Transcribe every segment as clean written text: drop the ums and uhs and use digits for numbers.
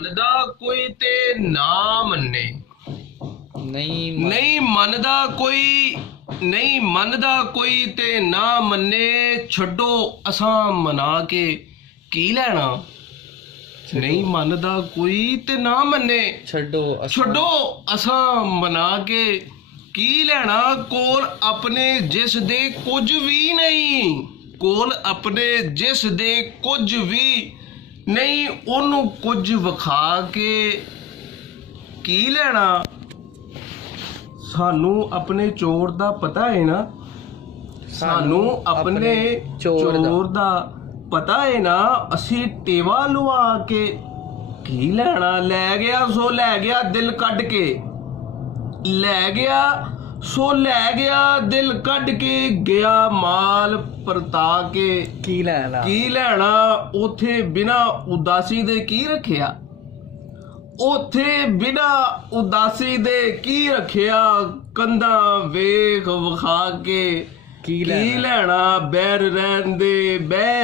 ਮੰਨਦਾ ਕੋਈ ਤੇ ਨਾ ਮੰਨੇ। ਨਹੀਂ ਮੰਨਦਾ ਕੋਈ ਤੇ ਨਾ ਮੰਨੇ। ਛੱਡੋ ਅਸਾਂ ਮਨਾ ਕੇ ਕੀ ਲੈਣਾ। ਨਹੀਂ ਮੰਨਦਾ ਕੋਈ ਤੇ ਨਾ ਮੰਨੇ। ਛੱਡੋ ਅਸਾਂ ਮਨਾ ਕੇ ਕੀ ਲੈਣਾ। ਕੋਲ ਆਪਣੇ ਜਿਸ ਦੇ ਕੁਝ ਵੀ ਨਹੀਂ। ਕੋਲ ਆਪਣੇ ਜਿਸ ਦੇ ਕੁਝ ਵੀ ਨਹੀਂ। ਉਹਨੂੰ ਕੁਝ ਵਿਖਾ ਕੇ ਕੀ ਲੈਣਾ। ਸਾਨੂੰ ਆਪਣੇ ਚੋਰ ਦਾ ਪਤਾ ਹੈ ਨਾ। ਸਾਨੂੰ ਆਪਣੇ ਚੋਰ ਦਾ ਪਤਾ ਹੈ ਨਾ। ਅਸੀਂ ਟੇਵਾ ਲਵਾ ਕੇ ਕੀ ਲੈਣਾ। ਲੈ ਗਿਆ ਸੋ ਲੈ ਗਿਆ ਦਿਲ ਕੱਢ ਕੇ। ਲੈ ਗਿਆ ਸੋ ਲੈ ਗਿਆ ਦਿਲ ਕੱਢ ਕੇ। ਗਿਆ ਮਾਲ ਪਰਤਾ ਕੇ ਕੀ ਲੈਣਾ। ਉਥੇ ਬਿਨਾ ਉਦਾਸੀ ਦੇ ਕੀ ਰੱਖਿਆ। ਉਥੇ ਬਿਨਾ ਉਦਾਸੀ ਦੇ ਕੀ ਰੱਖਿਆ। ਕੰਧਾਂ ਵੇਖ ਵਿਖਾ ਕੇ ਕੀ ਲੈਣਾ। ਬੈਰ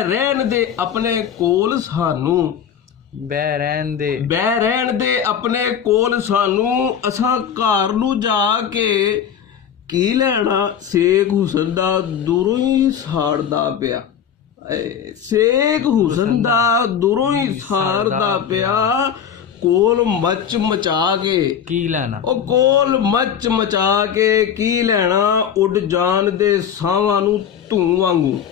ਰਹਿਣ ਦੇ ਆਪਣੇ ਕੋਲ ਸਾਨੂੰ। ਬਹਿ ਰਹਿਣ ਦੇ ਆਪਣੇ ਕੋਲ ਸਾਨੂੰ। ਅਸਾਂ ਘਰ ਨੂੰ ਜਾ ਕੇ ਕੀ ਲੈਣਾ। ਸੇਖ ਹੁਸਨ ਦਾ ਦੂਰੋਂ ਹੀ ਸਾੜਦਾ ਪਿਆ। ਸੇਖ ਹੁਸਨ ਦਾ ਦੂਰੋਂ ਹੀ ਸਾੜਦਾ ਪਿਆ। ਕੋਲ ਮੱਚ ਮਚਾ ਕੇ ਕੀ ਲੈਣਾ। ਉਹ ਕੋਲ ਮੱਚ ਮਚਾ ਕੇ ਕੀ ਲੈਣਾ। ਉੱਡ ਜਾਣ ਦੇ ਸਾਵਾਂ ਨੂੰ ਧੂੰ ਵਾਂਗੂ।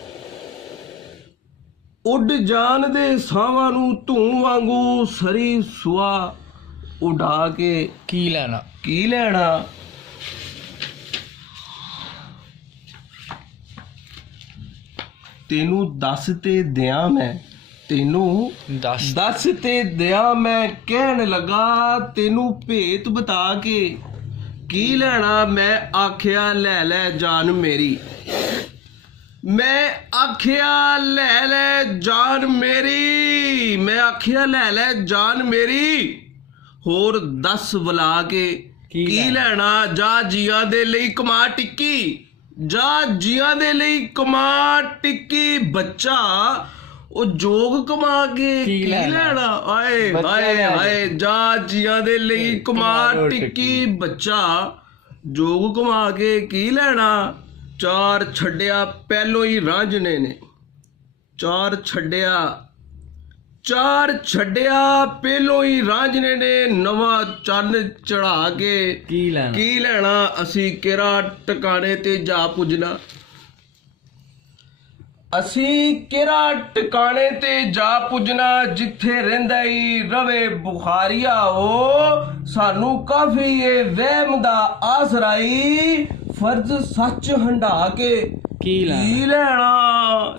ਉੱਡ ਜਾਣ ਦੇ ਸਾਵਾਂ ਨੂੰ ਧੂੰ ਵਾਂਗੂ। ਸਰੀ ਸੁਆ ਉਡਾ ਕੇ ਕੀ ਲੈਣਾ। ਤੈਨੂੰ ਦੱਸ ਤੇ ਦਿਆਂ ਮੈਂ। ਤੈਨੂੰ ਦੱਸ ਤੇ ਦਿਆਂ ਮੈਂ। ਕਹਿਣ ਲੱਗਾ ਤੈਨੂੰ ਭੇਤ ਬਤਾ ਕੇ ਕੀ ਲੈਣਾ। ਮੈਂ ਆਖਿਆ ਲੈ ਜਾਨ ਮੇਰੀ। ਮੈਂ ਆਖਿਆ ਲੈ ਜਾਨ ਮੇਰੀ। ਮੈਂ ਆਖਿਆ ਲੈ ਜਾਨ ਮੇਰੀ। ਹੋਰ ਦੱਸ ਬੁਲਾ ਕੇ ਕੀ ਲੈਣਾ। ਜਾ ਜੀਆਂ ਦੇ ਲਈ ਕਮਾ ਟਿੱਕੀ। ਜਾ ਜੀਆਂ ਦੇ ਲਈ ਕਮਾ ਟਿੱਕੀ। ਬੱਚਾ ਉਹ ਜੋਗ ਕਮਾ ਕੇ ਕੀ ਲੈਣਾ। ਆਏ ਹਾਏ ਹਾਏ। ਜਾ ਜੀਆਂ ਦੇ ਲਈ ਕਮਾ ਟਿੱਕੀ। ਬੱਚਾ ਜੋਗ ਕਮਾ ਕੇ ਕੀ ਲੈਣਾ। ਚਾਰ ਛੱਡਿਆ ਪਹਿਲੋਂ ਹੀ ਰਾਂਝਣੇ ਨੇ। ਚਾਰ ਛੱਡਿਆ ਪਹਿਲੋਂ ਹੀ ਰਾਂਝਣੇ ਨੇ। ਨਵਾਂ ਚੰਨ ਚੜਾ ਕੇ ਕੀ ਲੈਣਾ। ਅਸੀਂ ਕਿਹੜਾ ਟਿਕਾਣੇ ਤੇ ਜਾ ਪੁੱਜਣਾ। ਅਸੀਂ ਕਿਹੜਾ ਟਿਕਾਣੇ ਤੇ ਜਾ ਪੁੱਜਣਾ। ਜਿੱਥੇ ਰਹਿੰਦਾ ਹੀ ਰਵੇ ਬੁਖਾਰੀਆ ਉਹ। ਸਾਨੂੰ ਕਾਫੀ ਇਹ ਵਹਿਮ ਦਾ ਆਸਰਾਈ। ਫਰਜ਼ ਸੱਚ ਹੰਢਾ ਕੇ ਕੀ ਲੈਣਾ।